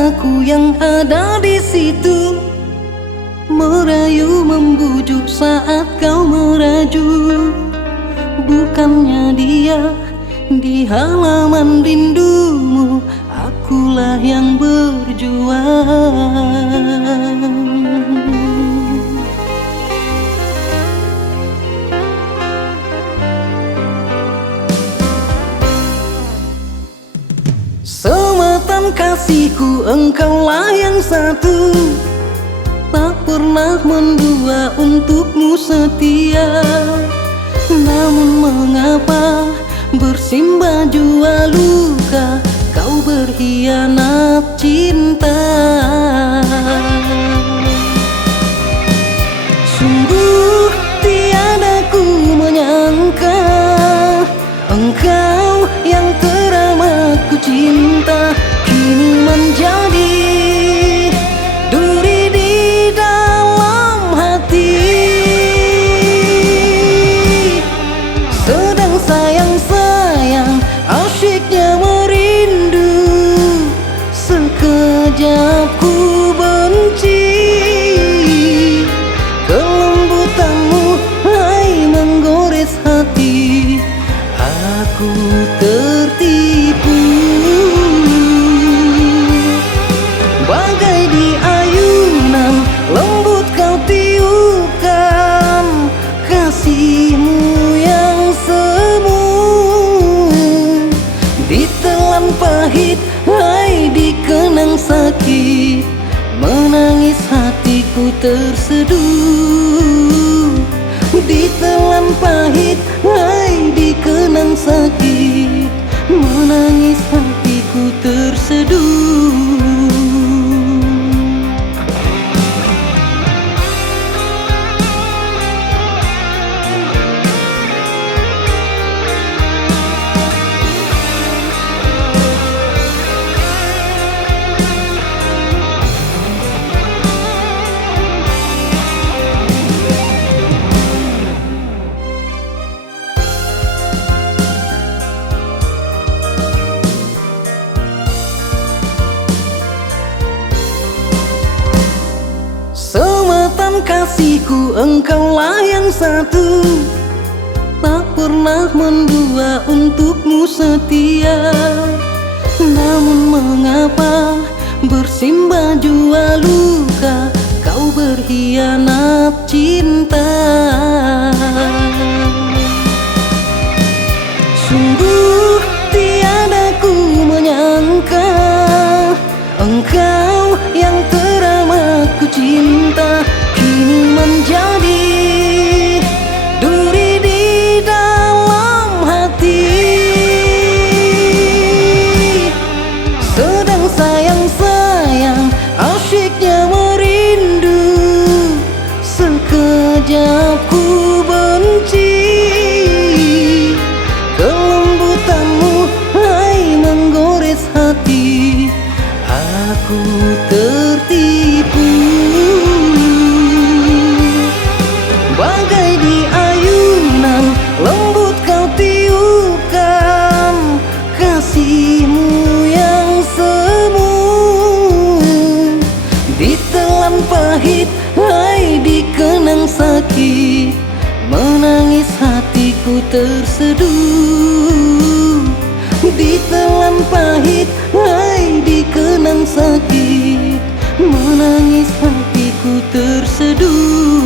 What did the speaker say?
aku yang ada di situ, merayu membujuk saat kau merajuk. Bukannya dia di halaman rindumu, akulah yang berjuang. Sematan kasihku, engkaulah yang satu, tak pernah mendua, untukmu setia. Namun mengapa bersimbah jua luka, kau berkhianat cinta. Sungguh tiada ku menyangka, engkau yang teramat ku cinta kini menjadi duri di dalam hati. Sedang sayang-sayang asyiknya merindu, sekejap ku benci kelembutanmu, hai menggores hati. Aku tertipu, bagai di ayunan lembut kau tiupkan kasihmu yang semu. Ditelan pahit, hai dikenang sakit, menangis hatiku terseduh. Ditelan pahit, hai dikenang sakit, menangis hatiku terseduh. Sematan kasihku, engkaulah yang satu, tak pernah mendua, untukmu setia. Namun mengapa bersimbah jua luka, kau berkhianat cinta. Sungguh tiada ku menyangka, engkau yang teramat ku cinta kini menjadi duri di dalam hati. Sedang sayang-sayang asyiknya merindu, sekejap ku benci kelembutanmu, hai menggores hati. Aku tertipu, bagai di ayunan lembut kau tiupkan kasihmu yang semu. Ditelan pahit, hai dikenang sakit, menangis hatiku terseduh. Ditelan pahit, hai dikenang sakit, menangis hatiku terseduh.